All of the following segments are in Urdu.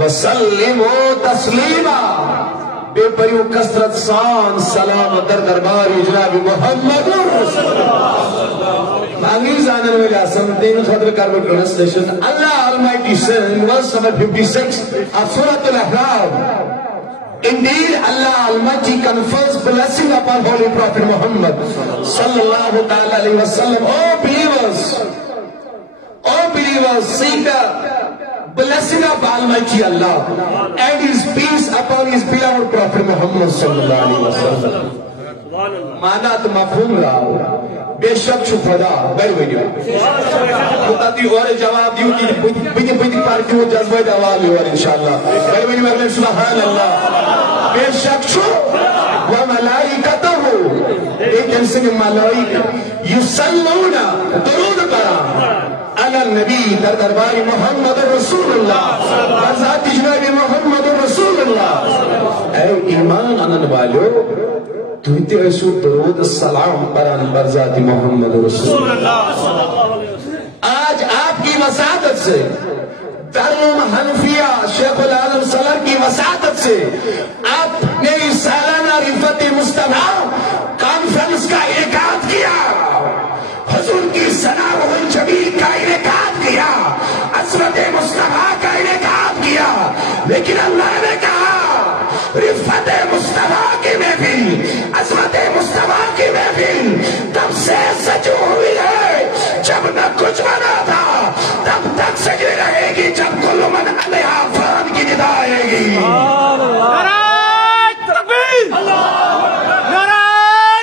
وسلموا تسلیما بے پریو کثرت سان سلام در درباری جناب محمد رسول اللہ انگریز آنے میں لازم دین خطر کاربر ٹرانسلیشن اللہ Almighty said in verse number 56 of Surah Al-Ahqaf, indeed Allah Almighty confers blessing upon Holy Prophet Muhammad sallallahu ta'ala alayhi wa sallam. All believers seek the blessing of Almighty Allah and His peace upon His beloved Prophet Muhammad sallallahu alayhi wa sallam. مانا تو مفہوم رہا بے شک چھو خدا بیل ویڈیو خدا تی اور جواب دیو کی بیتی پارکی وہ جذبہ دوال لیو انشاءاللہ بیل ویڈیو اگلے سبحان اللہ بے شک چھو وملائکتہ ایک انسان ملائکہ یسلون درود کرا علی النبی در درباری محمد رسول اللہ برزات جناب محمد رسول اللہ اے ایمان انن والو تو ہی ایسو درود السلام پران برزات محمد رسول اللہ. آج آپ کی وساطت سے دارالعلوم حنفیہ شیخ العالم سلر کی وساطت سے آپ نے سالانہ رفت مصطفیٰ کانفرنس کا انعقاد کیا, حضور کی ثنا و الجمیل کا انعقاد کیا, عظمت مصطفیٰ کا انعقاد کیا, لیکن اللہ نے کہا رفت مصطفیٰ کی محفل, عظمت مصطفیٰ کی محفل تب سے سجو ہوئی ہے جب نہ کچھ بنا تھا, تب تک سجی رہے گی جب کل من علیہا فان کی ندا آئے گی. نعرہ تکبیر, نعرہ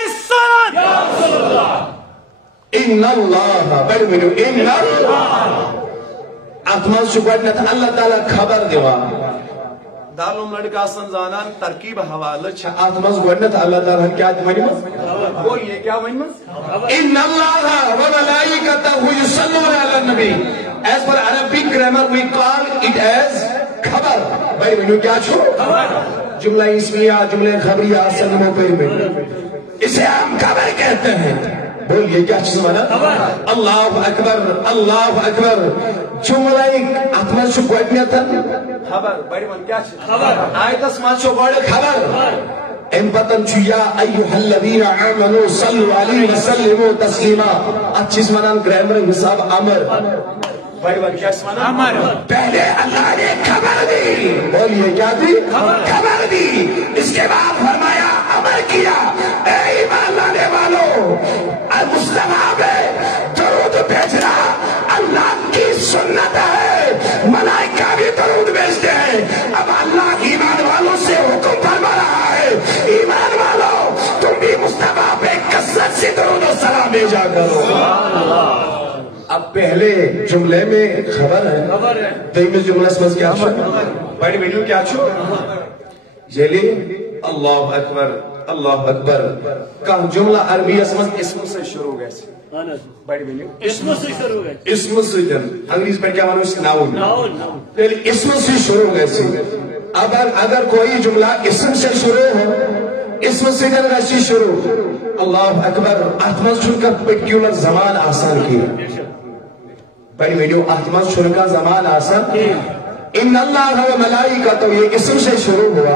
رسالت. ان اللہ برمنو ان اللہ اتماز شکوٹنت اللہ تعالیٰ خبر دیوا دارالعلوم لڑکا سنزانان ترکیب حوالہ چھا اتماز گوڑنت اللہ تعالیٰ کیا تمہاری بولیے کیا ونمز ان اللہ وملائکتہ یصلون علی النبی. As per Arabic grammar we call it as خبر. بھائی منو کیا چھو جملہ اسمیہ جملہ خبریہ سلموں پر میں اسے ہم خبر کہتے ہیں. بولیے کیا چیز مانا اللہ اکبر اللہ اکبر جملہ ایک اتماز شو گوڑنیا تھا خبر بڑی من کیا چھو آیت اسمان شو گوڑے خبر ان پتن چھو یا ایوہ الذین آمنوا صلو علیہ وسلموا تسلیما. اچھیس منان گرامر حساب امر بڑی من کیا چھو پہلے اللہ نے خبر دی. بولیے کیا دی خبر دی, اس کے بعد فرمایا امر کیا اے ایمان لانے والو مصطفیٰ میں درود بھیجنا اللہ کی سنت ہے, ملائکہ بھی درود بھیجتے ہیں. اب اللہ ایمان والوں سے حکم فرما رہا ہے ایمان والوں تم بھی مصطفیٰ پہ کثرت سے درود و سلام بھیجا کرو. اب پہلے جملے میں خبر ہے دیمی جملہ سمجھ کیا چھو بڑی ویڈیو کیا چھو جیلی اللہ اکبر اللہ اکبر کہاں جملہ عربیہ سمجھ اسم سے شروع گئے سے بڑی ویڈیو اسم سے شروع گئے اسم سے انگریز میں کیا مانو اس ناؤن پہلے اسم سے شروع گئے سے. اگر کوئی جملہ اسم سے شروع ہو اسم سے رشی شروع اللہ اکبر احتماز چھوڑ کر پرٹیکولر زمان آسان کی بڑی ویڈیو احتماز چھوڑ کا زمان آسان کی. ان اللہ و ملائکہ تو یہ اسم سے شروع ہوا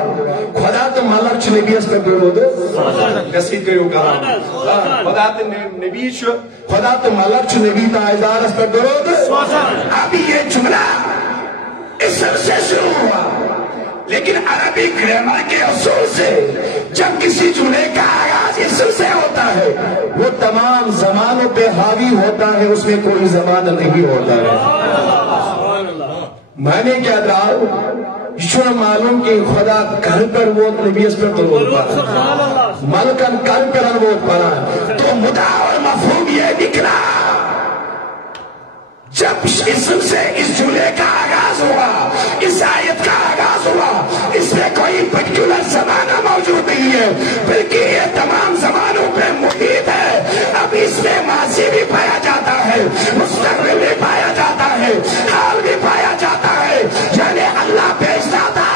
خدا تو ملک چھ نبی اس پر بیرو دو نصیب کرو کہا خدا تو نبی چھ خدا تو ملک چھ نبی تا ازار اس پر بیرو دو. اب یہ جملہ اسم سے شروع ہوا لیکن عربی گرامر کے اصول سے جب کسی جملے کا آغاز اسم سے ہوتا ہے وہ تمام زمانوں پہ حاوی ہوتا ہے, اس میں کوئی زمان نہیں ہوتا ہے. میں نے کیا کہا شروع معلوم کہ خدا گھر پر وہ نبی اس پر درود پڑھا ملکن کر پر درود پڑھا تو مدعا اور مفہوم یہ نکلا جب اسم سے اس جملے کا آغاز ہوا اس آیت کا آغاز ہوا اس میں کوئی پرٹیکولر زمانہ موجود نہیں ہے بلکہ یہ تمام زمانوں پہ محیط ہے. اب اس میں ماضی بھی پایا جاتا ہے مستقبل بھی پایا جاتا ہے حال بھی پایا جاتا ہے. یعنی اللہ بھیجتا تھا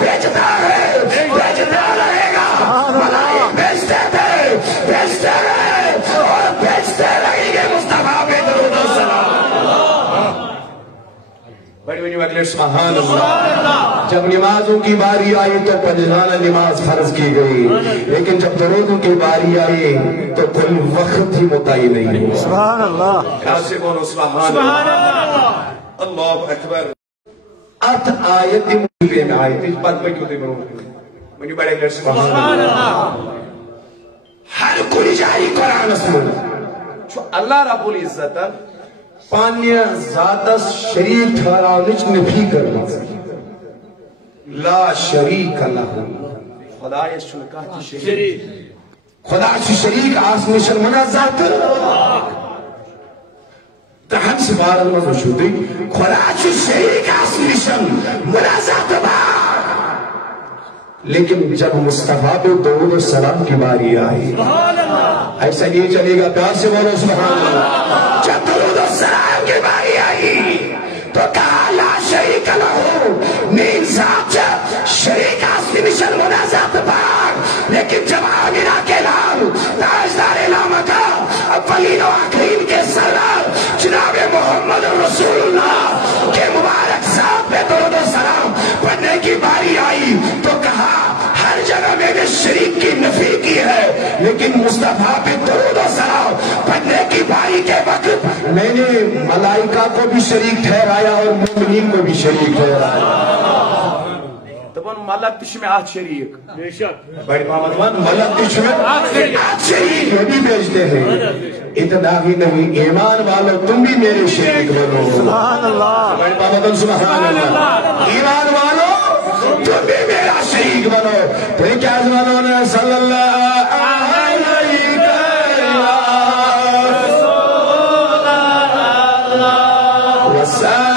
بھیجتا ہے بھیجتا رہے گا, ملائک بھیجتے تھے بھیجتے رہے اور بھیجتے رہیں گے مصطفیٰ پہ درود و سلام. بڑی بڑی بڑے سبحان اللہ. جب نمازوں کی باری آئی تو پنجگانہ نماز فرض کی گئی، لیکن جب درودوں کی باری آئی تو کوئی وقت ہی متعین نہیں ہوا. سبحان اللہ. کیسے بولو سبحان اللہ. اللہ اکبر. ات آیت مجھے میں آئی تھی پت پہ کیوں دے مجھے بڑے لڑ سبحان اللہ. ہر کوئی جاری قرآن اسمون چھو اللہ رب العزت پانیہ ذات شریک ٹھہراؤنچ نفی کرنا لا شریک اللہ. خدا یہ شنکا چی شریک، خدا چی شریک آسمشن منا ذات تحن سے بار اللہ مشہودی خدا چی شریک آسمشن منا ذات بار. لیکن جب مصطفیٰ پہ درود و سلام کی باری آئی ایسا نہیں چلے گا، پیار سے بولو سبحان اللہ. جب درود و سلام کی باری آئی تو کہا لا شریک لہو نیم ذات شریک آسمی مشن منازات پاک. لیکن جب آمینہ کے لال تاجدار نامکہ اولین و آخرین کے سردار جناب محمد رسول اللہ کے مبارک ذات پہ درود و سلام پڑھنے کی باری آئی تو کہا ہر جگہ میں نے شریک کی نفی کی ہے، لیکن مصطفیٰ پہ درود و سلام پڑھنے کی باری کے وقت میں نے ملائکہ کو بھی شریک ٹھہرایا اور مومنین کو بھی شریک ٹھہرایا. دبن ملک تش میں آت شریک. بے شک. بڑی محمد ملک تش میں آت شریک وہ بھی بیچتے ہیں. اتنا ہی نہیں ایمان والو تم بھی میرے شریک بنو. سبحان اللہ. بڑی محمد سبحان اللہ. ایمان والو تم بھی میرا شریک بنو. پھر کیا زمانوں نے صلی اللہ علیہ وسلم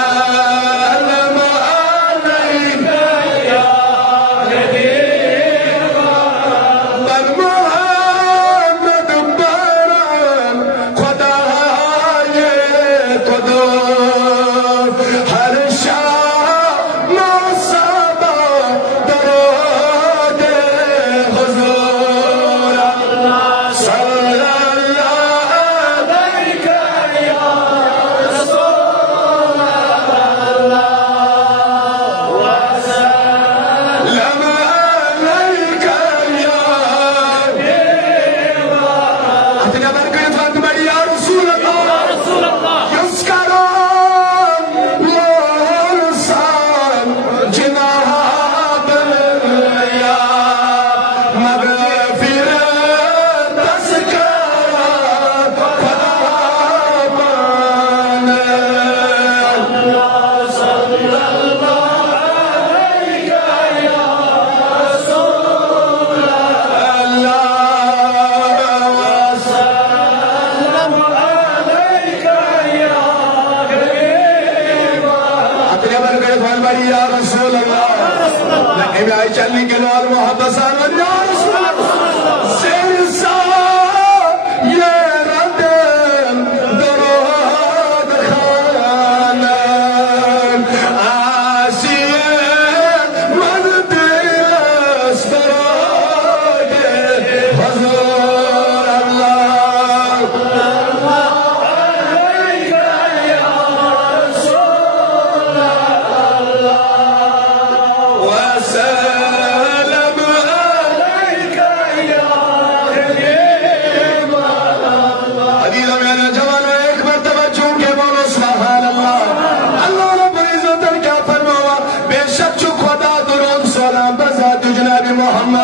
چلنے کے لوگ محبت سارے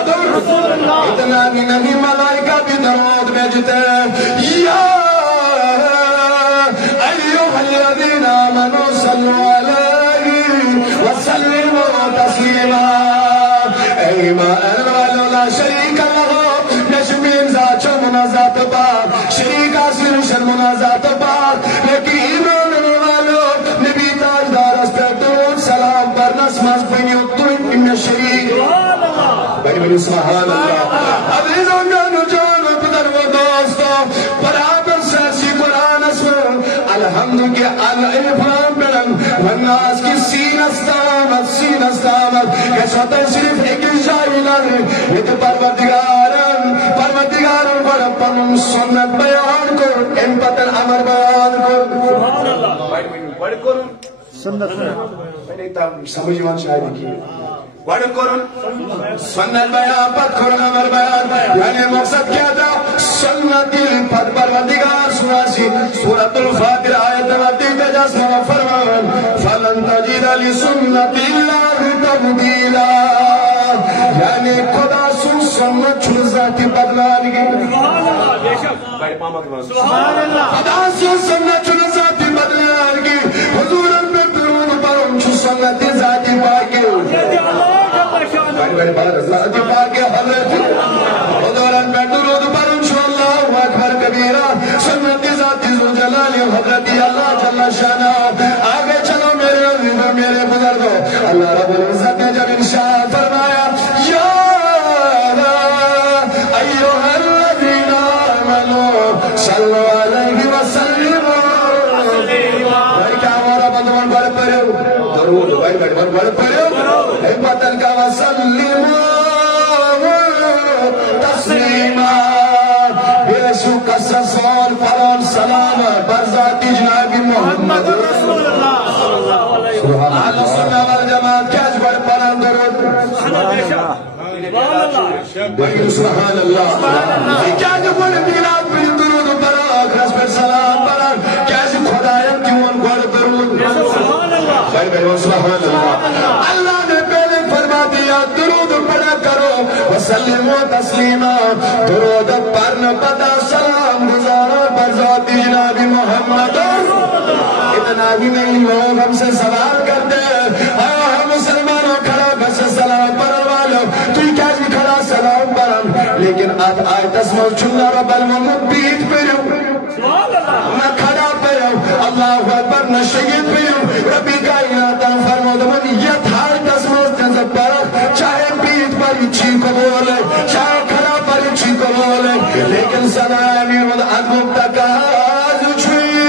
اتنا بھی نہیں ملائکہ بھی درود بھیجتے ہیں. یا ایوہ الذین آمنوا صلوا علیہ وسلموا تسلیما. ایمان والو لا شریک لہو نشمین ذات منازات پاک شریک آسر شرمنا ذات پاک. لیکن ایمان والو نبی تاجدار اس پر درود سلام پر نسمز بنیو تو ان شریک بڑی بڑی سبحان اللہ. عزیزوں جانو جانو پدر و دوستو برابر سیسی قرآن اسم الحمد کے الفام بلن والناس کی سین استامت کسوتا صرف ایک شاہی لگے یہ تو پروردگارن بڑا پنم سنت بیان کر ام پتن امر بیان کر. بڑھ کرن سنت سمجھ مان شاید کی وڑ کرن سنت بیان پت کرن امر بیان یعنی مقصد کیا تھا سنتی پت پروردگار سناسی سورة الفاتر آیت نمتی بجاس نمہ فرمان فلن تجید لسنت اللہ تبدیلا یعنی خدا سنت چھو ذاتی بدلانگی خدا سنت چھو ذاتی بدلانگی حضورن پر درود پرم چھو سنت ذاتی باقی ذاتی باقی حضرت حضورن پر درود پرم چھو اللہ اکبر کبیرہ سنت ذاتی ذو جلالی حضرت اللہ جل شانہ آگے چلو میرے عزیزوں میرے بزرگوں اللہ رب العزت نے جب انشاء فرمایا ایوہ الذین آمنوا صلو علیہ وسلم بھائی کیا ہمارا بندوان بڑھ پڑھو درود بھائی بڑھ پڑھو حبتن کا وسلم تسلیما بیسو قصہ سوال فران سلام برزاتی جناب محمد رسول اللہ سبحان سنہ والجماعت کیا بڑھ پڑھان درود سبحان اللہ کیا جو بڑھ میلاد پر درود پڑھا آخرس پر سلام پڑھا کیا جو خدایت کیون بڑھ درود سبحان اللہ اللہ نے پہلے فرما دیا درود پڑھا کرو وسلم و تسلیما درود پڑھنا پتا سلام گزارا پر ذات جناب محمد اتنا بھی نہیں لوگ ہم سے سوال کرتے ہیں ہم مسلمانوں کھڑا بس سلام پڑھا والو تو کیا جی کھڑا سلام پڑھا لیکن آت آئے تسمو چلنا رب الممت بیت پڑھو نہ کھڑا پڑھو اللہ اکبر نہ شہید پڑھو ربی کائناتا فرمو دمانی یتھار تسمو تنزب پڑھا چاہے بیت پر اچھی کو بولے چاہے کھڑا پر اچھی کو بولے لیکن سلامی رد عدم تک آز اچھوئی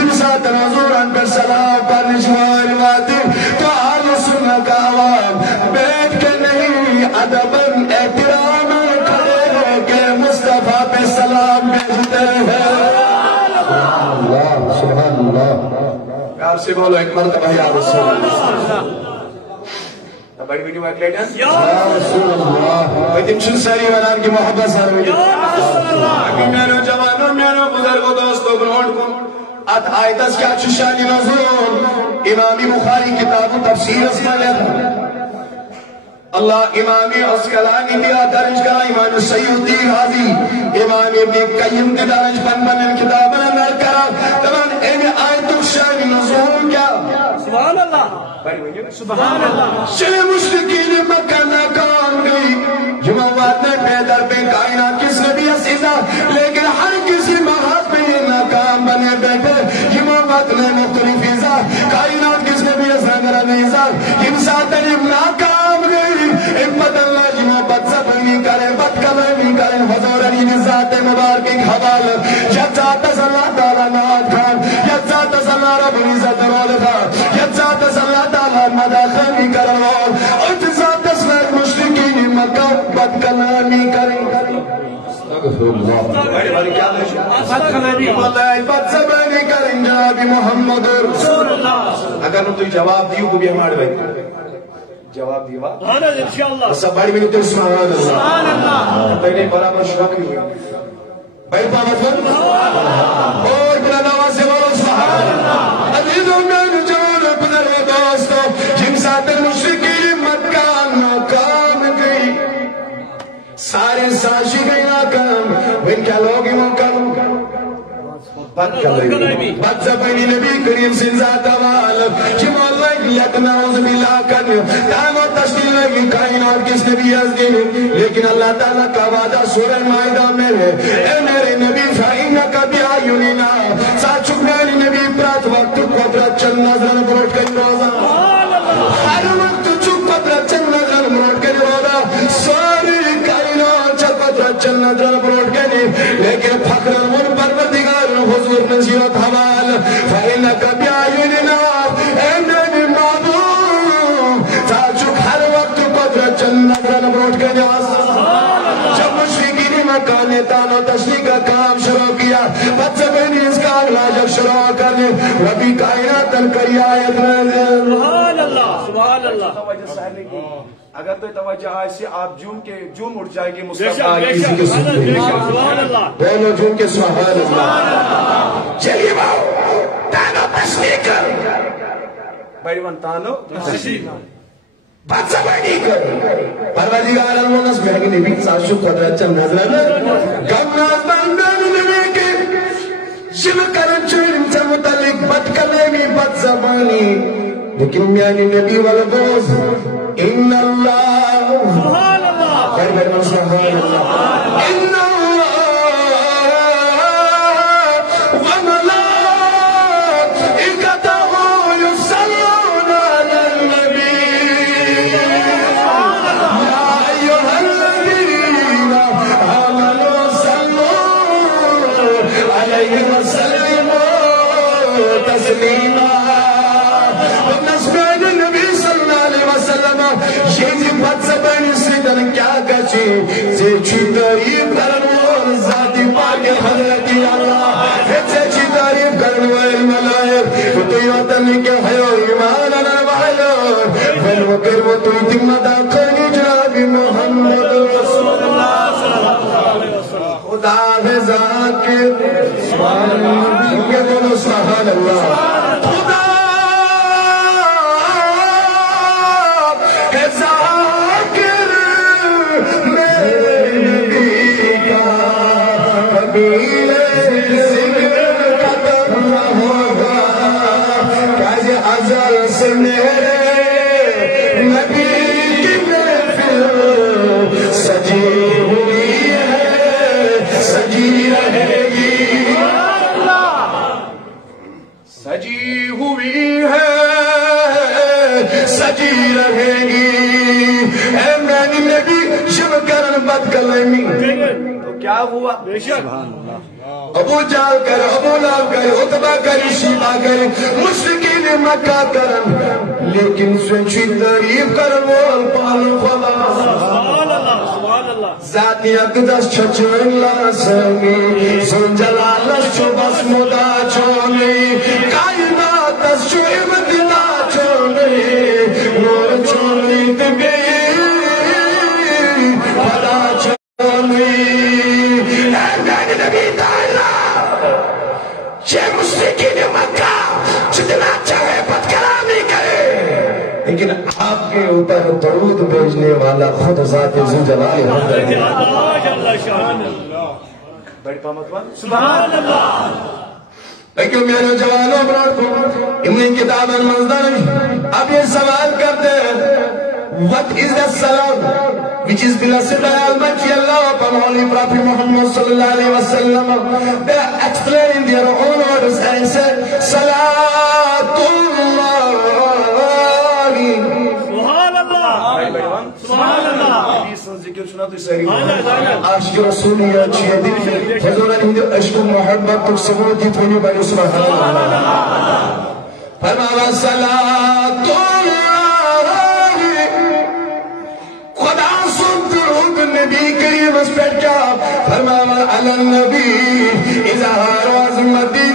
انسان تنظوران پر سلام پر نشوار باتی تو آل سنہ کا عوام بیٹھ کے نہیں ادباً احترام کھڑے کہ مصطفیٰ پہ سلام بھیجتے ہیں سبحان اللہ پیار سے بولو ایک مرتبہ یا رسول اللہ بڑی ویڈیو ایک لیٹن یا رسول اللہ بھائی چن ساری ونان کی محبت سر اگر میرے جوانوں میرے بزرگوں دوستوں گروہن کو ات آیتس کیا چشانی نظور امامی بخاری کتاب و تفسیر اسما لیتا اللہ امامی عسقلانی بیا درج کرا امام سیدی غازی امام ابن قیم کے درج بن کتاب نر کرا تمام این آیت شانی نظور کیا سبحان اللہ سبحان اللہ چلے مشرقین مکہ ناکام گئی جمعوات نے پیدر پہ کائنات کس نبی عزیزہ لیکن ہر کسی محاط پہ یہ ناکام بنے بیٹھے جمعوات نے مختلف عزیزہ کائنات کس نبی عزیزہ انسان تنیم ناکام گئی امت اللہ جمعوات سبنی کرے بدکلمی کرے حضور علی ذات مبارکی حوال جب ذات اللہ تعالیٰ ناد خان جب ذات اللہ رب عزت رول خان جب ذات اللہ تعالیٰ مداخلی کرو اور ذات اللہ مشرقین مکہ بدکلمی کرے بدزبانی کریں جناب محمد رسول اللہ اگر نو تو جواب دیو کو بھی ہمارے بھائی جواب دیوا انشاءاللہ سب بڑی منی تو سبحان اللہ پہلے برابر شوقی ہوئی بھائی پاوت اور بلا نواز سے بولو سبحان اللہ عزیزوں میں جوان بزرگ دوستوں جن ساتھ مشرقین مکہ ناکام گئی سارے ساشی گئی ناکام ان کیا لوگی مکم بد زبانی نبی کریم سے ذات والب جم اللہ یک نعوذ باللہ کرنے تاہم و تشکیل لگی کائنات کس نبی ازگین لیکن اللہ تعالیٰ کا وعدہ سورہ مائدہ میں ہے اے میرے نبی فَإِنَّكَ بِعَيُّنِنَا ساتھ چکمانی نبی پرات وقت قدرت چل نظرن بروٹ کر روزہ ہر وقت چک قدرت چل نظرن بروٹ کر روزہ ساری کائنات چل قدرت چل نظرن بروٹ کر لیکن فقر المن پروردگار حضور نصیرت حوال فَإِنَّكَ بِعَيُّنِنَا اے نبی معبود ساتھ چک ہر وقت قدرت چل نظرن بروٹ کر جب مشرقین مکہ نے تانو تشریح کا کام شروع کیا بچے بینی اس کا اگلا جب شروع کرنے ربی کائنات کری آیت سہلے گی اگر تو توجہ آئے آپ جون اٹھ جائے گی مصطفیٰ دونوں جون کے سبحان اللہ چلیے باؤ تانو تشریح کر بڑی ون تانو تشریح بات زبانی کر پروردگار المونس بہنگی نبی ساشو قدرت چند نظرن گمناز بندان نبی کے شب کرن چوئن انسان متعلق بد کلمی بد زبانی لیکن میانی نبی والدوز ان اللہ سبحان اللہ خیر بہن سبحان اللہ ان اللہ وملائکتہ یصلون علی النبی یا ایہا الذین آمنوا صلوا علیہ وسلم تسلیما بد زبانی سیدن کیا کچی زیچی تعریف کرنوال ذاتی پاک حضرتی اللہ زیچی تعریف کرنوال ملائک فتیوتن کے حیو ایمان نوائلو فلوکر و تویتی مدہ کرنی جناب محمد رسول اللہ صلی اللہ علیہ وسلم خدا ذاکر سبحان اللہ یہ دونوں سبحان اللہ خدا تو کیا ہوا ابو جال کر ابو لاب کر عتبہ کر شیبہ کر مشرکین مکہ کرن لیکن سنچی تعریف کرن وال پال خدا ذاتی اقدس چھچن لاسنگی سن جلالش چو بس مدا چونی کائنات اس چو امتنا چونی نور چونی تبی پدا چونی نبی تعالیٰ چھے مشرکین مکہ جتنا چاہے بد کلامی کرے لیکن آپ کے اوپر درود بھیجنے والا خود ذات ذوالجلال بڑی پامتوان سبحان اللہ لیکن میرے جوانوں برات امنی کتاب المنظر اب یہ سوال کرتے ہیں what is the salam which is blessed by Almighty Allah upon Holy Prophet Muhammad sallallahu alaihi wasallam? They explain in their own words and say Salatullah Subhanallah Subhanallah Aşk Resulü'ye çiğdi Hazıran hindi aşk muhabbet tuk sabut yitmeni bani Subhanallah Farmava Salatullah نبی کریم اس پر کیا فرمایا علی النبی اظہار عظمتی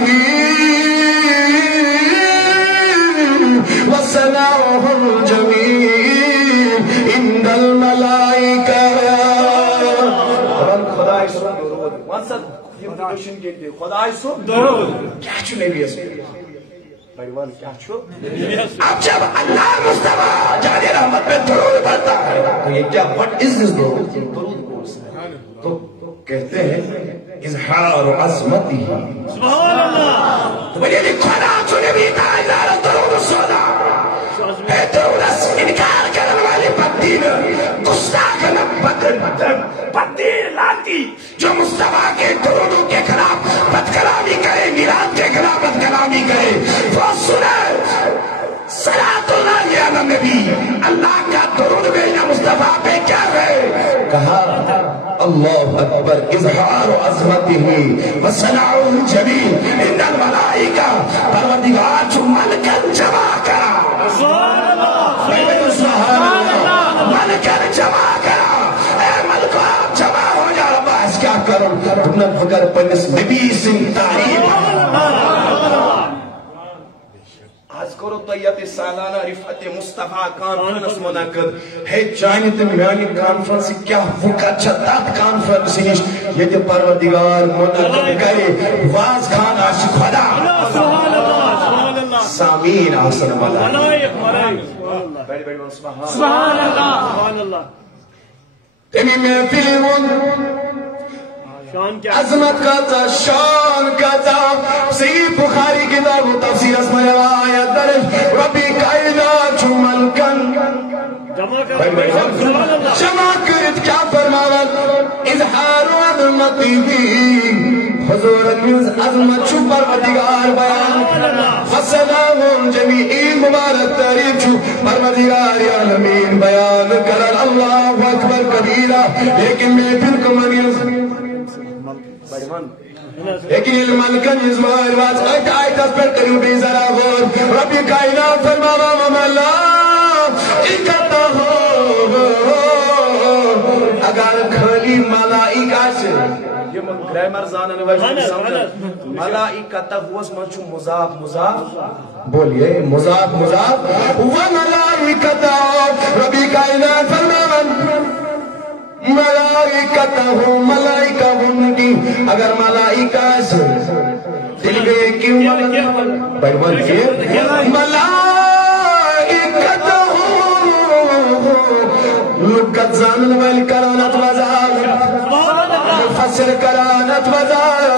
وثناؤہ الجمیل عند الملائکہ خدای سو درود وانسد یہ پروڈکشن کے لیے خدای سو درود کیا چھو نبی اس بھائیوان کیا چھو اب جب اللہ مصطفیٰ جانی رحمت میں درود پڑھتا ہے تو یہ کیا what is this درود تو کہتے ہیں اظہار عظمتی سبحان اللہ تو مجھے لکھو نا تو نبی تعالیٰ درود سودا اے درود انکار کرنے والی بدین گستاخ بدین لاتی جو مصطفیٰ کے درودوں کے خلاف بد کلامی کرے میلاد کے خلاف بد کلامی کرے وہ سنے صلاۃ اللہ علی نبی اللہ کا درود بھیجنا مصطفیٰ پہ کیا ہے کہا اللہ اکبر اظہار عظمتہ وثناؤہ الجمیل عند الملائکہ پروردگار جو ملکن جمع کرا سبحان اللہ سبحان اللہ ملکن جمع کرا اے ملکو آپ جمع ہو جا ربا اس کیا کرو تم نے فکر پنس نبی سن تعریف آج کرو رقیت سالانہ رفعت مصطفیٰ کانفرنس منعقد ہے چانی تم میانی کانفرنس کیا وقت چھتات کانفرنس نش یہ پروردگار منعقد کرے واز خان عاشق خدا سامین آسن والا سبحان اللہ تمی محفل عظمت کا تا شان کا تا صحیح بخاری کتاب و تفسیر اسماء آیت درج ربی کائنات چو ملکن جمع کرت کیا فرماوت اظہار عظمتی بھی حضور المیز عظمت چو پروردگار بیان وسلام جمیعی مبارک تعریف چو پروردگار عالمین بیان کرن اللہ اکبر کبیرہ لیکن میں پھر کمانیز لیکن الملکن ازمائر واز آیت اس پر کریو بھی ذرا غور ربی کائنات فرماوا وملا اکتا ہو اگر کھلی ملائکہ سے یہ گرامر زانن وجہ سمجھ ملائکہ ہوس منچو مضاف بولیے مضاف وملائکہ ربی کائنات فرماوا ملائکہ ہنگی اگر ملائکہ سے دل گئے کیوں بیرمان کیے ملائکہ لکت زانن والی کرانت وزار مفسر کرانت وزار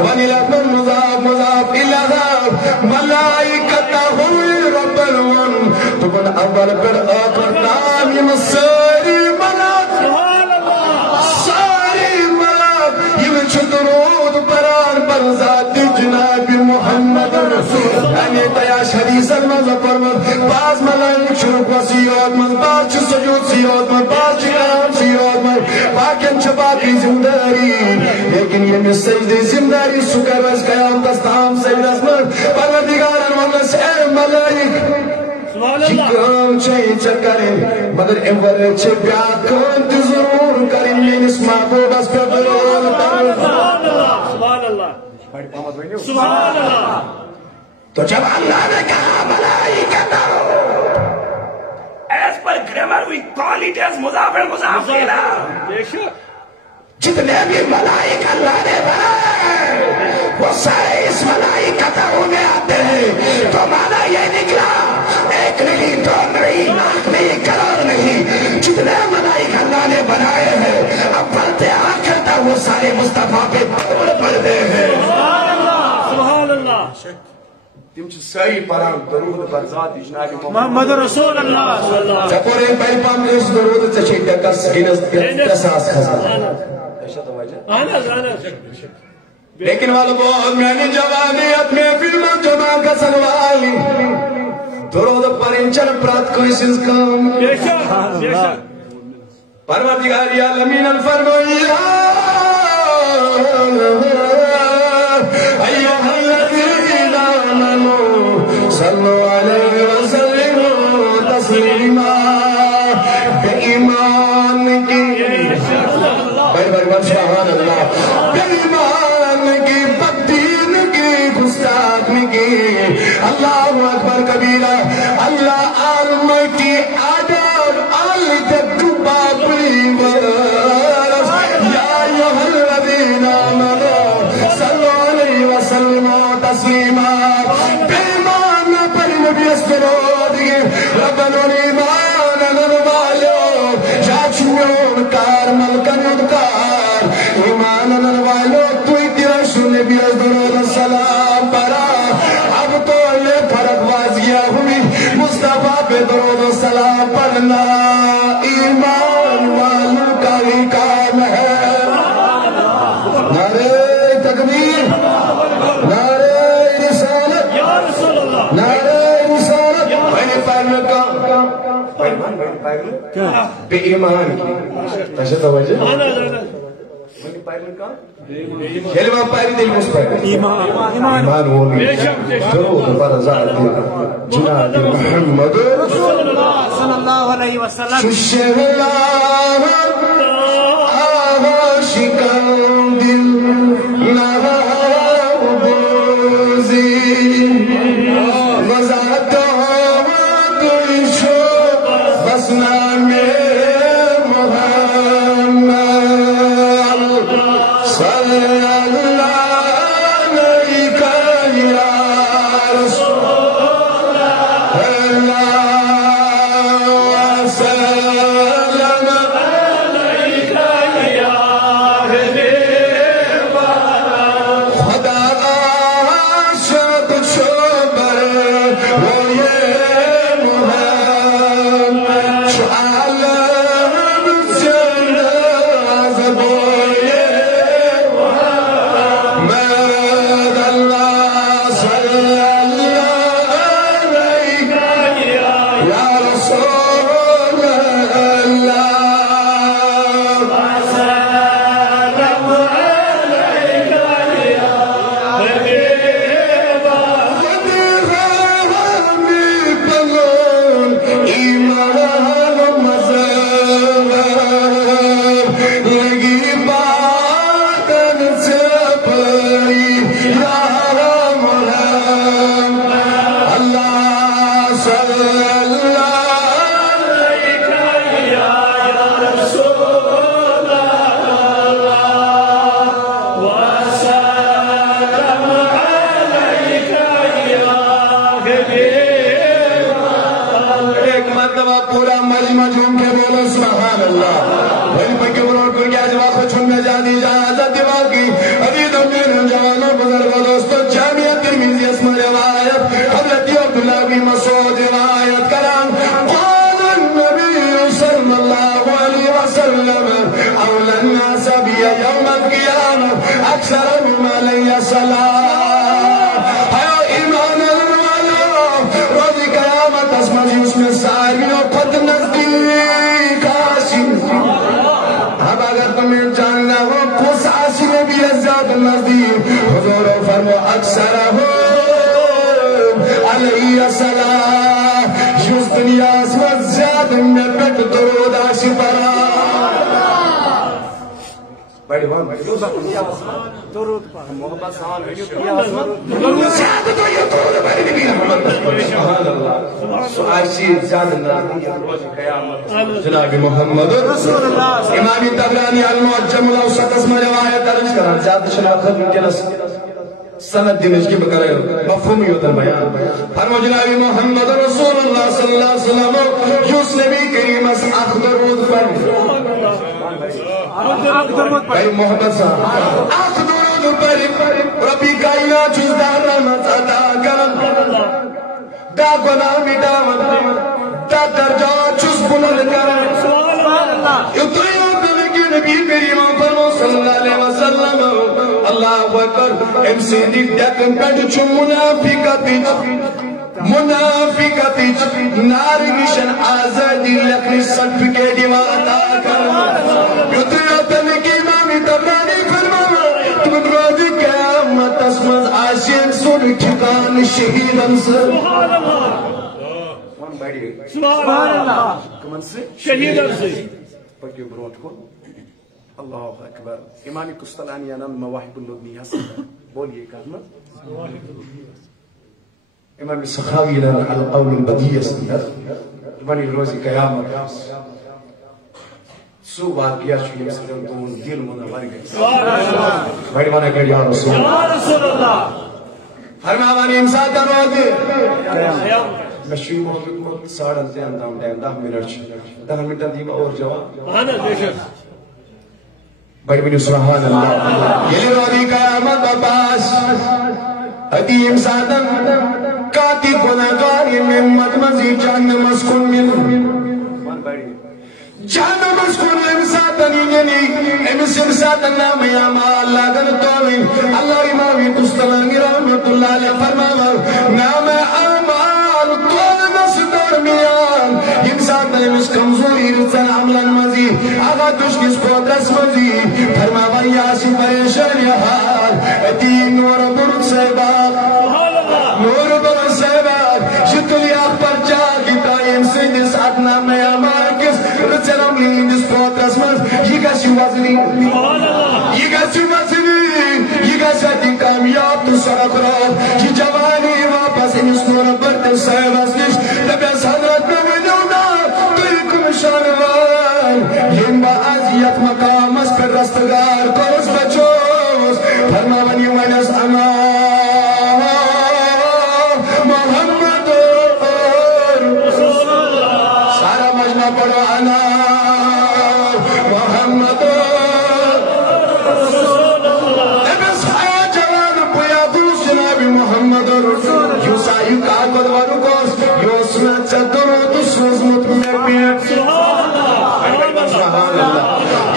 ونیلت مضاف الہذاب ملائکہ ہوئی رب الون تو کن اول پر آخر نامی مصری درود بران پر ذات جناب محمد یعنی تیاش حدیث المنظر فرمد باز ملائک شروع و سیاد من باز چھ سجود سیاد من باز چھ کرام سیاد من باقیم چھ باقی زمداری لیکن یہ میں سجدی زمداری سکر وز قیام تستام سجدس من پروردگارن ونس اے ملائک چکام چاہیے چکریں مگر امور چھے بیاد کنت ضرور کریں میں اس معبود اس پر ضرور سبحان اللہ تو جب اللہ نے کہا ملائکہ ایس پر grammar we call it as مضاف الہ جتنے بھی ملائکہ اللہ نے بنائے وہ سارے اس ملائکہ میں آتے ہیں تو معنی یہ نکلا ایک نہیں دو نہیں لاکھ نہیں کروڑ نہیں جتنے ملائکہ اللہ نے بنائے ہیں اب پڑھتے آخر تک وہ سارے مصطفیٰ پہ پڑھتے ہیں سبحان اللہ تم چھ صحیح پران درود بر ذات جناب محمد رسول اللہ چپورے پہل پام اس درود چچی ٹکس گنس تساس خزان لیکن والو بہت میں نے جوانیت میں فلموں جمع کا سنوالی درود پر انچر پرات کوئی سنس کام پروردگار عالمین الفرمائی ایوہ الذین آمنوا صلو علیہ وسلم تسلیما بے ایمان کی سبحان اللہ بے ایمان کی بدین کی گستاخی کی اللہ اکبر کبیرہ اللہ عالم کی آداب آلدک بابری ورس یا ایوہ الذین آمنوا صلو علیہ وسلم تسلیما بے ایمان پر نبی اسکرو دیئے ربنا ایمان نروالو جاچنون کار ملکن ادکار ایمان نروالو توی تیرشو نبی ازدرون السلام برا اب تو لے فرق واضح ہوئی مصطفیٰ پہ درود السلام پڑھنا ایمان والوں کا ہی کام ہے نعرہ تکبیر نعرہ رسالت نعرہ رسالت میں نے پڑھنے کا بے ایمان کی ایسے توجہ کلمہ پہلی دل مصطفیٰ ایمان ہوگی درود پر ذات جناب محمد صلی اللہ علیہ وسلم ششر اللہ آشکان دل نوابوزی وزادہ جناب محمد رسول اللہ امام طبرانی المعجم الاوسط اسم روایت درج کران زیادہ شناخت ونکس سند دنش کی بکرے مفہوم ہوتا بیان فرمو جناب محمد رسول اللہ صلی اللہ علیہ وسلم یوس نبی کریم اس اخدرود پر محمد صاحب اخدرود پر ربی کائنات چیز دار رحمت عطا کرن دا گناہ مٹاون دا درجات چیز بلند کرن نبی میری امام فرمو صلی اللہ علیہ وسلم اللہ اکبر ام سیدی ڈیکن پیٹ چو منافقتی ناری نشن آزادی لکھنی سرٹفکیٹ عطا کرن یتیاتن کی امامی طبرانی فرمانا تم روز قیامت اسمز آشین سن ٹھکان شہیدن سر سبحان اللہ شہیدن سے پکیو بروٹ کو اللہ اکبر امام قسطلانی انام مواہب الندنی حسن بولیے کلمہ امام سخاوی لنا القول البدیع سندر بنی روزی قیامت سو واقعہ شویم سلم دون دل منور گئی بڑی مانا کر یا رسول اللہ فرماوانی امساد دروازے مشروع محمد ساڑھا زیان دام ڈیم 10 منٹ دیما اور جواب بڑی بنی سبحان اللہ یہ روزی قیامت بپاس حدیم سادن کاتی گناہگاری میں مدمزی جہنم اسکن جہنم اسکن امسادن یعنی امسادن نام یاما اللہ گنتوین اللہ امامی قسطلانی رحمت اللہ علیہ فرماور نام اعمال کول نصدر میان امسادن امس کمزوری رسن عملن مزید آغا دشکس پودرس مزید فرماور یاسی پریشن یحال اتیم نور برد سیباب نور برد سیباب شتلی اکبر جاگی تایم سیدس اتنا میا مارکس رسن عملین جس پودرس مز یہ گسی وزنی یہ گسی کامیاب تو سرک رو یہ جوانی واپس انس نور برد سیبس نش نبیس حضرت میں مجھونا تو ایک مشان رستگار کورس بچوس فرماون یمنس انا محمد سارا مجمع پڑھو انا محمد ابس حیا جلال پیادوس جناب محمد یوسائی کاربر ورکوس یوسنا چدر دسوز مطمئن پیٹ سبحان اللہ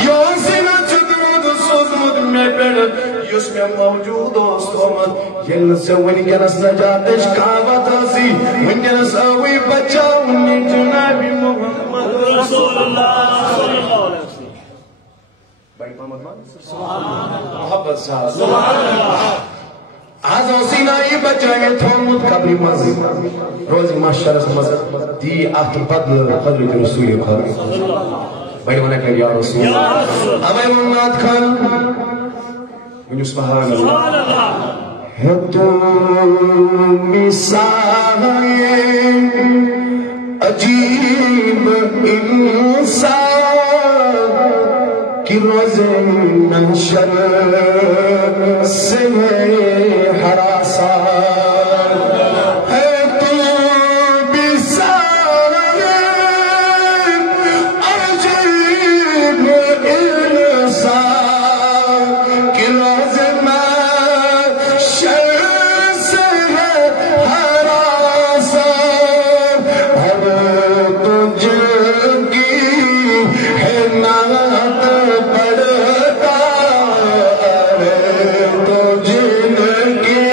یوسنا چدر دسوز مطمئن پیٹ یوس میں موجود دوستومت یل سے ونکنس نجاتش کعوت آسی ونکنس آوی بچہ ونی جناب محمد رسول اللہ صلی اللہ علیہ وسلم بھائی محمد صاحب سبحان اللہ آز اوسینائی بچائے تھومت قبری مزید روز محشر مزید دی آت بدل حضرت رسول خالی بھائی منہ کہ یا رسول اللہ ابھائی محمد خان من سبحان اللہ ہے تو مثال عجیب انسان کی روز محشر سے ہراسان ہے تو مثال عجیب انسان کی روز محشر سے ہراسان اب تجھ کی ہے نعت پڑھتا تجھ کی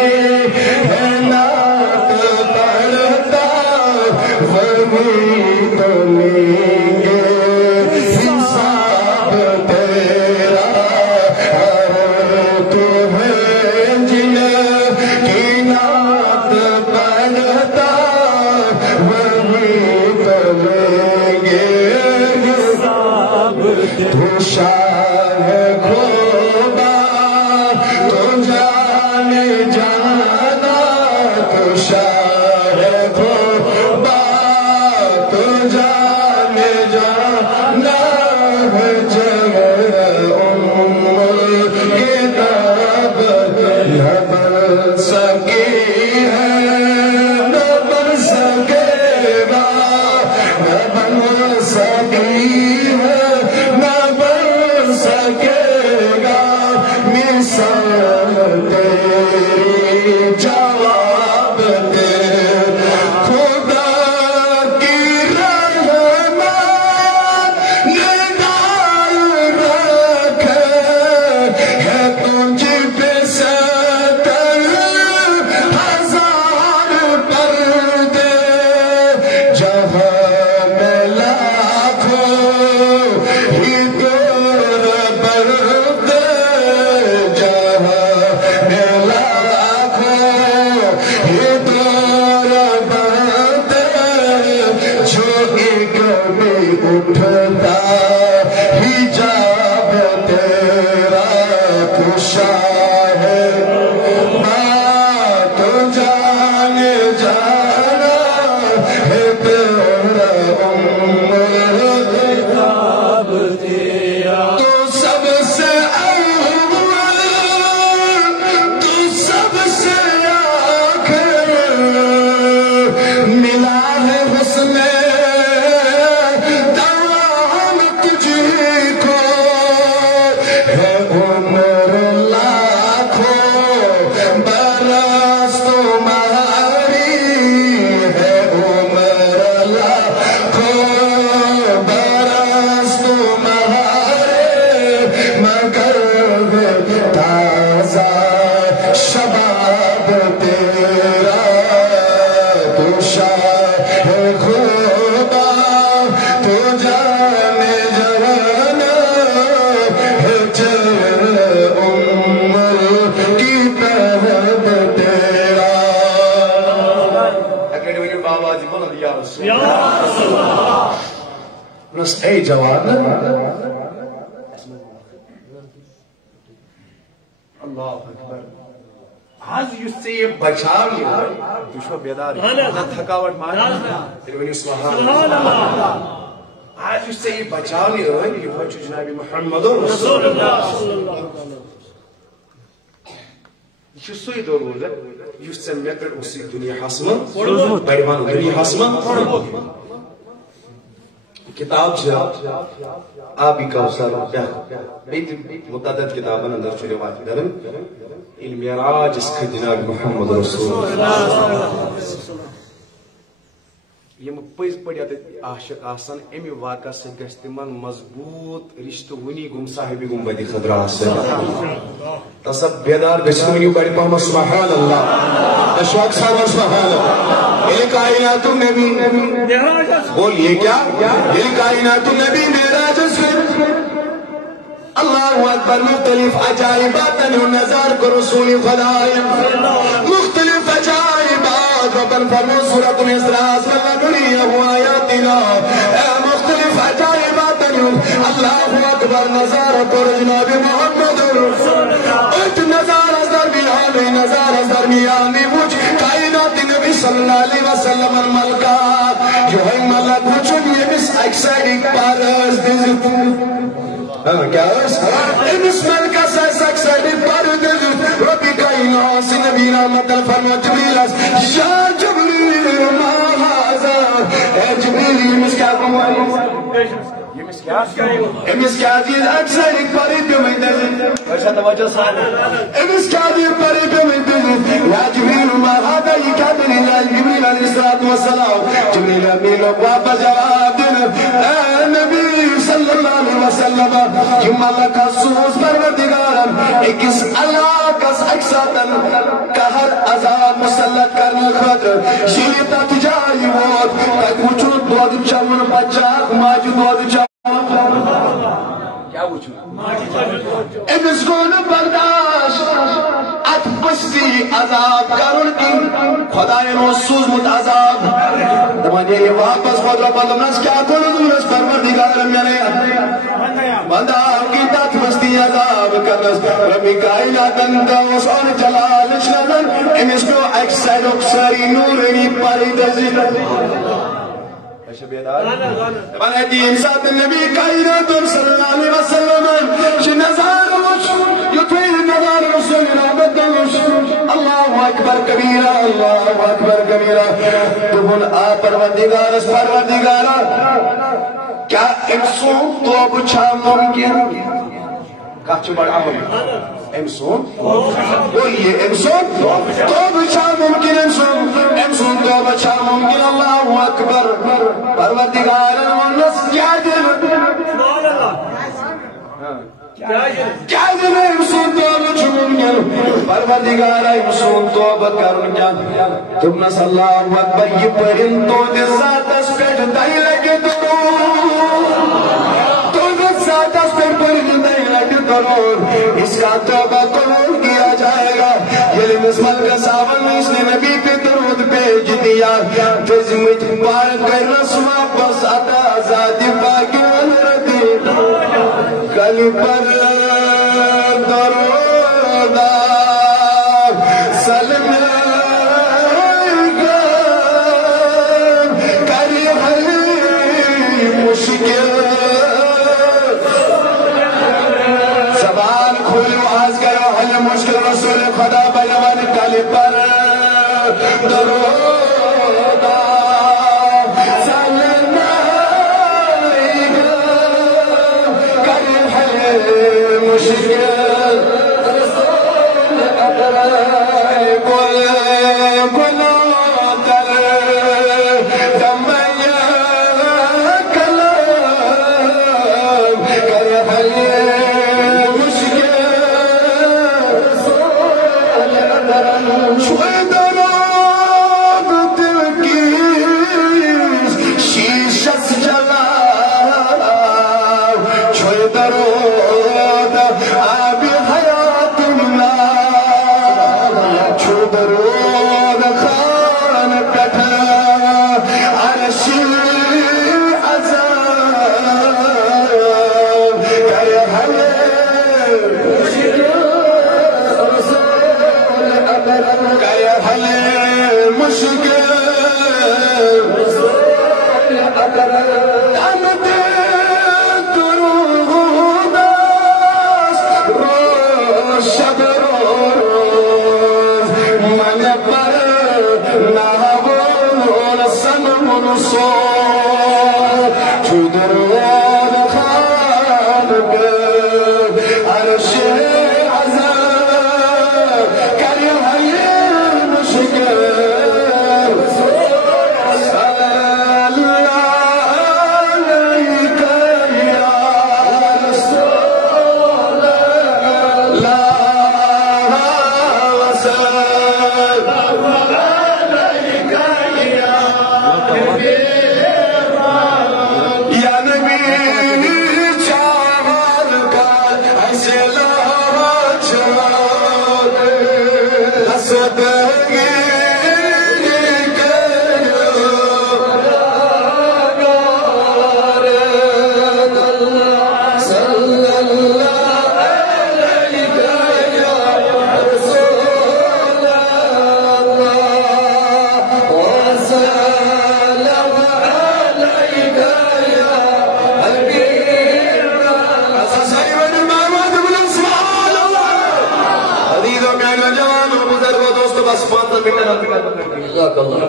ہے نعت پڑھتا وہی تو لیں گے حساب تیرا تو ہے جن کی نعت پڑھتا وہی تو لیں گے تو شاہ خدا تو جانے جانا تو شاہ خدا تو جانے جانا ہے جگہ کتاب نہ بن سکی ہے نہ بن سکے گا نہ بن سکی ہے نہ بن سکے گا مثال تیری جواب تیرے خدا کی رحمت نگاہ رکھے ہے تجھ پہ ستر ہزار پردے جہاں میں لاکھوں ہی دور پردے جہاں میں لاکھوں ہی دور پردے جو ایک بھی اٹھتا حجاب تیرا کشا ہے بات جانے جانا ہے تیرا کتاب تیرا تو سب سے اول تو سب سے آخر ملا ہے حسن دوام تجھ کو ہے عمر لاکھوں برس تمہاری ہے عمر لاکھوں برس تمہارے مگر تازہ شباب تیرا تو شاہ خدا تو جانے جانا ہے چل عمر کی طرف تیرا اکیڈمی بابا جی بولن یا رسول اللہ نس اے جوان اللہ اکبر آج یُس ژےٚ یہِ بچاو تُہۍ چھُوا بیدار نہ تھکاوٹ مانہِ سبحان اللہ آج اس سے یہ بچانے ہوئے یہ بچو جناب محمد رسول اللہ صلی اللہ علیہ وسلم یہ سوئی دور ہوگا یہ سے میتر اسی دنیا حسمہ بیروان دنیا حسمہ کتاب جا آبی کوثر بیت متعدد کتاباں اندر چھوڑے بات کریں المعراج اس کے جناب محمد رسول اللہ یہ پز پڑیا عاشق آسان امی واقع سے گھس تمن مضبوط رشتہ ونی گم صاحبی گم بدی خدرہ سے تصب بیدار بچن ونی بڑی پہمت سبحان اللہ اشواق صاحب سبحان اللہ یہ کائنات النبی بولیے کیا یہ کائنات النبی معراج سے اللہ اکبر مختلف عجائبات نظار کو رسول خدای مختلف عجائبات ربن فرمو سورة الاسراء سلطنیہ آیاتنا مختلف عجائبات اللہ اکبر نظار کو جناب محمد ایت نظار از درمیانی نظار از درمیانی وچ کائنات نبی صلی اللہ علیہ وسلم الملکات جو ہے ملک وچن یہ بس ایکسائڈنگ پارس دیزت کیا امس ملکہ سیس ایکسائڈنگ پارس دیزت ربی کائنات نبی رحمت الفرمو جبریل یا جبریل ما حاضا اے جبریل امس کیا کمائی امس کیا دید اکثر ایک پاری پہ میں دیزت ویسا توجہ ساتھ امس کیا دید پاری پہ میں دیزت یا جبریل ما حاضا یہ کیا دلیل ہے جبریل علیہ السلام جبریل امین لوگ واپس جواب دن اے نبی صلی اللہ علیہ وسلم جم اللہ کا سوز پروردگارم ایکس اللہ کس اکساتن کہر عذاب مسلط کرنے خاطر شیطہ تجائی وود تک وچو دود چون بچاک ماجو دود چون کیا وچو امس گون برداشت ات پستی عذاب کرن کی خدای نو سوزمت عذاب دمانے یہ واپس خود رب اللہ کیا کرن دورس پروردگارم یعنی بندہ کی تات پستی عذاب کرنس ربی کائناتن دوس اور جلال شنن امس کو اکسر اکسری نورنی پاری دزید ایسے بیدار من ادیم ساتھ نبی کائنات صلی اللہ علیہ وسلم چی نظار وچ یطویل نظار رسول رحمت دوش اللہ اکبر کبیرہ اللہ اکبر کبیرہ تبن آ پروردگار اس پروردگارہ کیا انسان تو بچھا ممکن کچھ بڑا ہوئی امسون بولیے امسون تو بچھا ممکن امسون تو بچھا ممکن اللہ اکبر پروردگار المنس کیا دل کیا دل امسون تو بچھا ممکن پروردگار امسون تو بکر کیا تم نس اللہ اکبر یہ پرن تو دل ذات اس پیٹ دائی لگے اس کا توبہ قبول کیا جائے گا یہ مسمل کا ساون اس نے نبی پہ درود بھیج دیا تزمت پار کر رسما بس عطا ذاتی پاکی والردی کل پر درودا سلم کری حلی مشکل مشکل رسول خدا بیان کل پر درودا سلم کل ہے مشکل رسول اکرم کل کلو در دمیا کلام کل ہے مشکل درود خالق عرش عزا کریم مشکل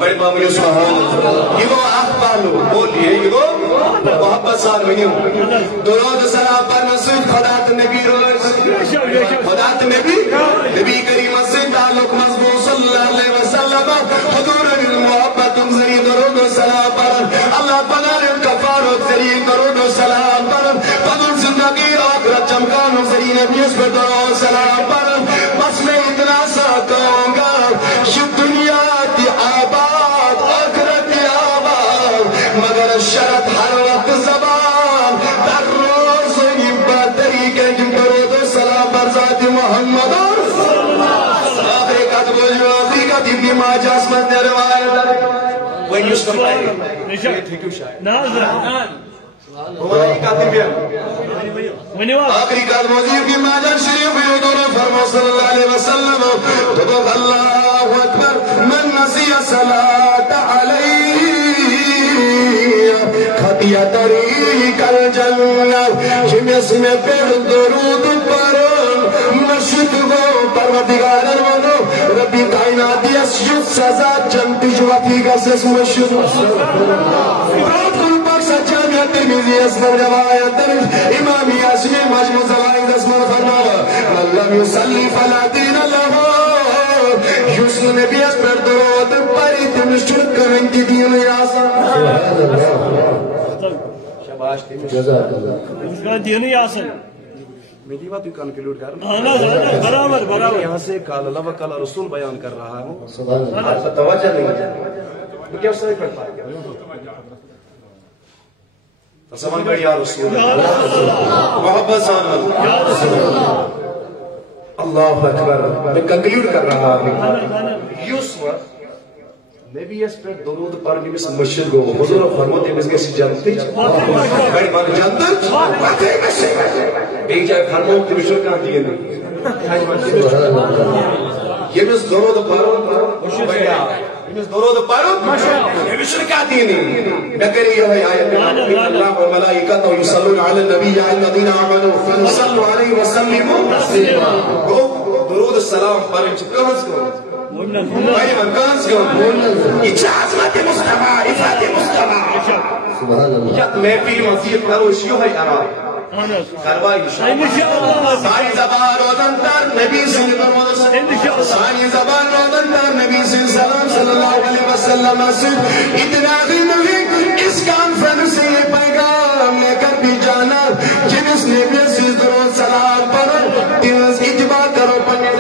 بڑی معمولی سبحان یہ وہ اخبالو بولیے یہ وہ محبت سال ونیو درود سلام پر مسجد خدات نبی روز خدات نبی نبی کریم سے تعلق مضبوط صلی اللہ علیہ وسلم حضور المحبت ذری درود سلام پر اللہ بنار کفارت ذری درود سلام پر بدل زندگی آخرت چمکان ذری نبی اس پر درود سلام پر بس میں اتنا سا کہوں گا یہ دنیا کی آباد آخرت کی آباد مگر شرط ہر وقت زبان در روز یہ طریقے جن درود و سلام پر ذات محمد آخری قدم و آخری قدم ابن ماجہ اسمت نے روایت وہی اس کا پہلے آخری قدم و ابن ماجہ شریف یودون فرمو صلی اللہ علیہ وسلم تبق اللہ اکبر من نسی صلاة علیہ خطیہ طریق الجنہ جم اسم پر درود پر مشد ہو پروردگار ارمانو ربی کائناتی اسجد سزا جنتی جواتی کا سس مشد برات کل پاک سجانیہ ترمیزی اسمر روایت درج امامی اسمی مجموع زوائد اسمر فرماوا من لم یسلی فلا دین اللہ یوسف نبی اس پر درود پری تمش چلک کرنگی دین یاسا شباش تمش جزاک اللہ اس کا دین یاسا میری بات بھی کنکلوڈ کر برابر برابر یہاں سے قال اللہ و قال رسول بیان کر رہا ہوں سبحان اللہ توجہ نہیں میں کیا سمجھ پڑتا ہے سبحان اللہ یا رسول اللہ محبت سان اللہ اکبر میں کنکلوڈ کر رہا ہوں یوسف نبی اس پر درود پر نبیس مشہد گو حضور فرماتے ہیں اس کے جنتی بڑی مان جنت ایک جائے فرماتے ہیں مشہد کہاں دیئے نہیں یہ مس درود پر یہ درود پر یہ مشہد کہاں دیئے نہیں نکری یہ آیت اللہ والملائکت یصلون علی النبی الذین آمنوا صلوا علیہ وسلم درود السلام پر کہاں سے بھائی مکانس کو یہ عظمت مصطفیٰ عفت مصطفیٰ یک محفل مزید کرو شیو ہے ارائے کروائی ساری زبان روزن تر نبی صلی اللہ علیہ وسلم ساری زبان روزن تر نبی صلی اللہ علیہ وسلم اتنا غلوی اس کانفرنس سے یہ پیغام لے کر بھی جانا جنس نبی صلی اللہ علیہ وسلم پر دنس اجبا کرو پنے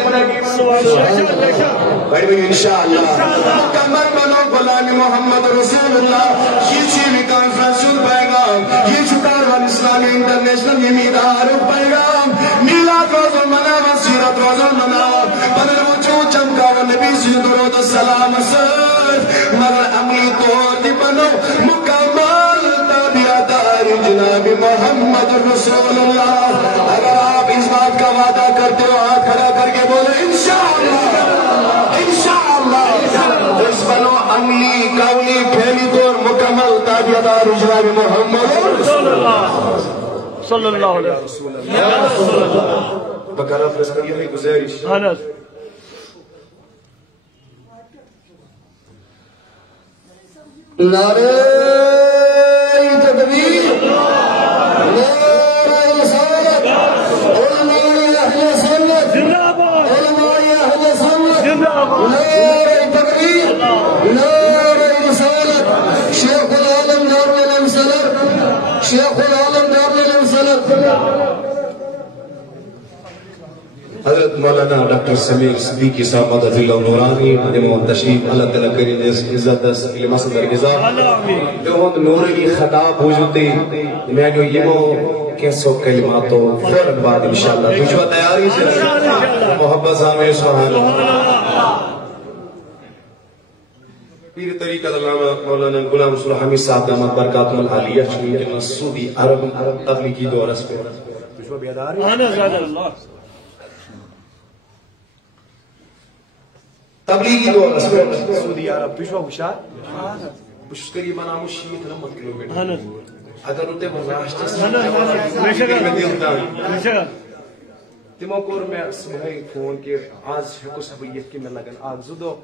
بھائی بھائی انشاءاللہ کمر بنو غلامی محمد رسول اللہ یہ چیوی کانفرنس پیغام یہ چھتار والاسلامی انٹرنیشنل یہ میدار پیغام میلاد روز المنام سیرت روز المنام بدل وجود چمکار نبی سے درود السلام سر مگر عملی طور دی بنو مکمل تابعدار جناب محمد رسول اللہ اگر آپ اس بات کا وعدہ کرتے ہو ہاتھ کھڑا کر کے بولے انشاءاللہ اس بنو عملی قولی پھیلی طور مکمل تابعدار جناب محمد صلی اللہ علیہ وسلم بکرہ فرسکر یہ گزارش نعرہ تکبیر حضرت مولانا ڈاکٹر سمیر صدیقی صاحب مدد اللہ نورانی دمو تشریف اللہ تعالیٰ کریں عزت مسجد درگزار دمو نوری خطاب ہوجوتے میں جو یمو کیسو کلماتو فوراً بعد انشاءاللہ تجھو تیاری سے محبت سامنے سبحان اللہ پیر طریقہ علامہ مولانا غلام صلی حمید صاحب دامت برکاتم العالیہ چونکہ سعودی عرب تبلیغی دورس پہ تجھو بیداری تبلیغی دورس پہ سعودی عرب تجھو ہوشار بشش قریباً آمو شیط رمت کلومیٹر اگر انتے برداشت تمو کور میں صبح فون کہ آج ہیکو سبیت کی میں لگن آگ زدو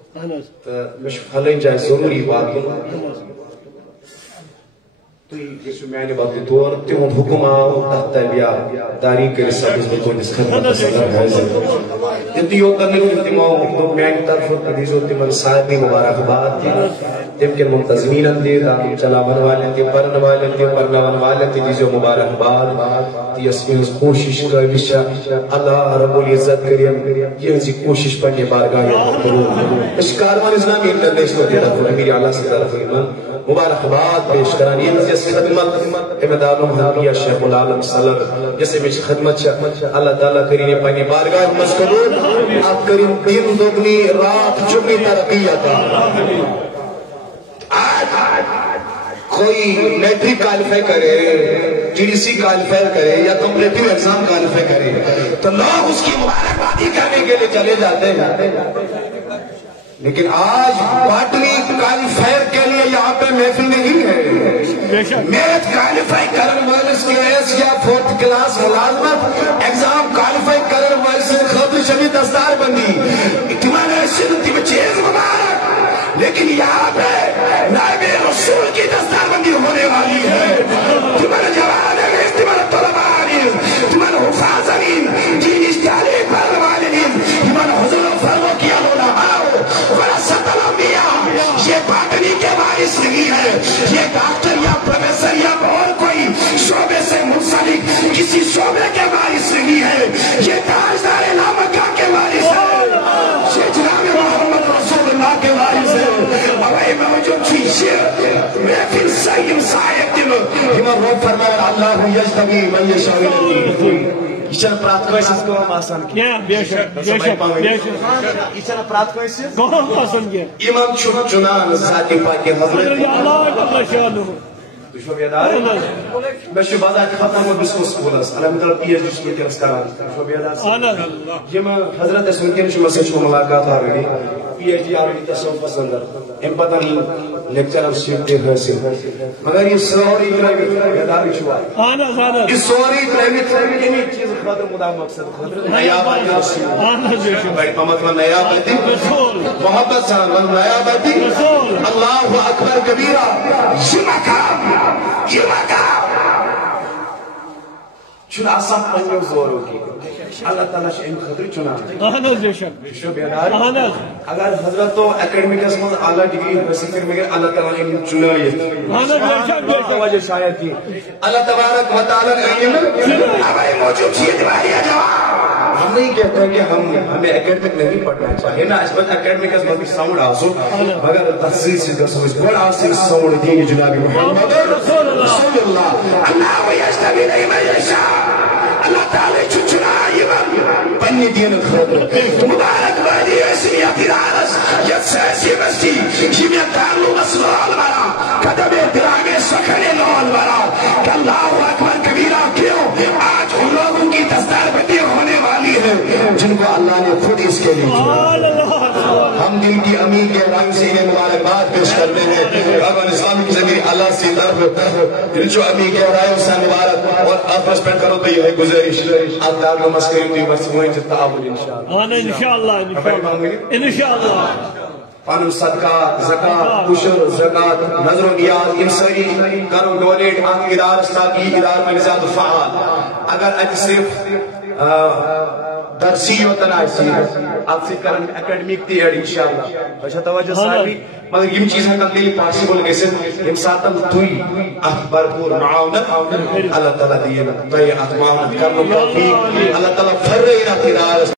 مش پھلیں جائے ضروری بات تو یہ میانے بات دور تمہن حکم آو تحت بیا تاریخ کے سبز بتونس خدمت صدر حاضر انتیو کرنے کو تمہن میانی طرف حدیثو تمہن صاحبی مبارک بات تم کے منتظمین اندے چلا بن والے تھے پرن والے تھے پرنوان والے تھے جیسے مبارک باد تی اسمی اس کوشش کا بشا اللہ رب العزت کریم یہ انسی کوشش پڑھنے بارگاہ محترم اس کاروان اسلامی انٹرنیشنل کی طرف میری اعلیٰ سے طرف ایمان مبارک باد پیش کرانی یہ انسی خدمت امداد محمدیہ شیخ العالم صلر جیسے میں خدمت اللہ تعالیٰ کریم پڑھنے بارگاہ مسکرون آپ کریم دن دگنی رات چگنی ترقیتا کوئی میٹرک کوالیفائی کرے جی ڈی سی کوالیفائی کرے یا کمپلیٹیو ایگزام کوالیفائی کرے تو لوگ اس کی مبارکبادی کرنے کے لیے چلے جاتے ہیں لیکن آج باٹنی کوالیفائی کے لیے یہاں پہ محفل نہیں ہے میرٹ کوالیفائی کرن والس کے ایس یا 4th کلاس ملازمت ایگزام کوالیفائی کرن والس خطر شدید دستار بندی اتمان ایسی تم چیز مبارک لیکن یہاں پہ نائب رسول کی دستار بندی ہونے والی ہے تمہارے جوان ہے تمہارے طلباء تمہارے حفاظ دین اشتیاری پرد والدین تمہارے حضور و فرمو کی علماء ورثت الانبیاء یہ باطنی کے وارث نہیں ہے یہ ڈاکٹر یا پروفیسر یا اور کوئی شعبے سے منسلک کسی شعبے کے وارث نہیں ہے یہ تاجدار لامکہ کے وارث ہے یہ جناب محمد رسول اللہ کے وارث ہے اور موجود چیزیں محفل سیم صاحب دل ہمیں روح فرمائے اللہ یجتبی من یشاء ایچن پرات کوئی سس کو ہم آسان کی ایچن پرات کوئی سس کو ہم آسان کی امام چنان ذاتی پاکی حضرت تشو بیدار میں شو بازار کے ختم ہو بسکو سکول اس الحمدللہ پی ایچ ڈی سکول کے رسکاران تشو بیدار یہ میں حضرت سنکین شو مسئلہ شو ملاقات آرہی پی ایچ ڈی آرہی تصوف پسندر ام پتہ لیکچر اب سیکھتے ہیں مگر یہ سوری بیداری شو آئی یہ سوری کنی چیز خاطر مدام مقصد خاطر نیاب آئی رسول بھائی مطلب نیاب آئی محبت صاحب نیاب آئی اللہ اکبر کبیرہ یہ مقام چون آسان پنجو زور ہوگی اللہ تعالیٰ شاہ ان خطری چنا شو بیدار اگر حضرت تو اکیڈمیکس میں اعلیٰ ڈگری حاصل کر مگر اللہ تعالیٰ نے ان چنائیت توجہ شاید کی اللہ تبارک و تعالیٰ نے ان ہمیں موجود چیئے دیواریہ جواب ہم نہیں کہتے ہیں کہ ہمیں اکیڈمک نہیں پڑھنا چاہیے نا اس بات اکیڈمیکس میں بھی ساؤنڈ آسو مگر تحصیل سے جو سمجھ بڑا آسل ساؤنڈ دینی جنابی محمد رسول اللہ اللہ ویشتبی نہیں میں یشاء اللہ تعالی چچنائی بنی دین خطر مبارک بادی اسمی اپیرانس یت سیسی بستی جیمیت دارلو مسلو الورا قدم اتراغ سکھنے لو الورا کہ اللہ اکبر کبیرہ کیوں آج ان لوگوں کی تصدار بندی ہونے والی ہے جن کو اللہ نے خود اس کے لیے ہم دل کی امین کے رنگ سے یہ مبارکباد پیش کرتے ہیں رابطہ اسلامی زمین اللہ سے طرف دل جو امین کے رائے سے مبارک اور آپ رسپیٹ کرو تو یہ ہے گزارش آپ دار کو مسکرین دی بس ہوئیں جتا تعاون انشاءاللہ انشاءاللہ پانو صدقہ زکاة کشر زکاة نظر و نیاز ان سری کرو ڈونیٹ آنکھ ادار استاقی ادار میں زیادہ فعال اگر اج صرف درسی ہوتا نا آپ سے کرن اکیڈمیک تی ہے انشاءاللہ بچہ توجہ صاحبی مگر یہ چیز ہیکن تیلی پاسبل گژھِتھ ییٚمہِ ساتہٕ تُہۍ اتھ بھرپوٗر معاونت اللہ تعالیٰ دِیِن تۄہہِ اتھ معاونت کرنُک توفیٖق اللہ تعالیٰ پھٔررٲیِن اتھ ادارس